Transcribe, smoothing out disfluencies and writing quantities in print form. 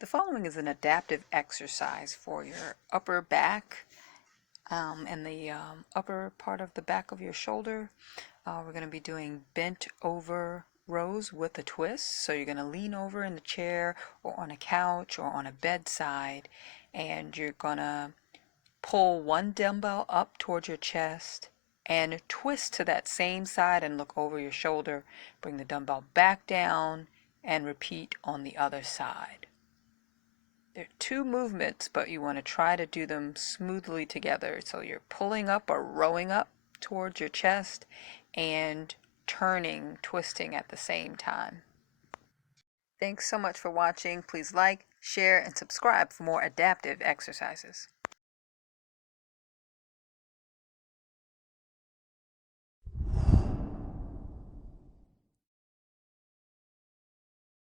The following is an adaptive exercise for your upper back and the upper part of the back of your shoulder. We're going to be doing bent over rows with a twist. So you're going to lean over in the chair or on a couch or on a bedside, and you're going to pull one dumbbell up towards your chest and twist to that same side and look over your shoulder. Bring the dumbbell back down and repeat on the other side. There are two movements, but you want to try to do them smoothly together. So you're pulling up or rowing up towards your chest and turning, twisting at the same time. Thanks so much for watching. Please like, share, and subscribe for more adaptive exercises.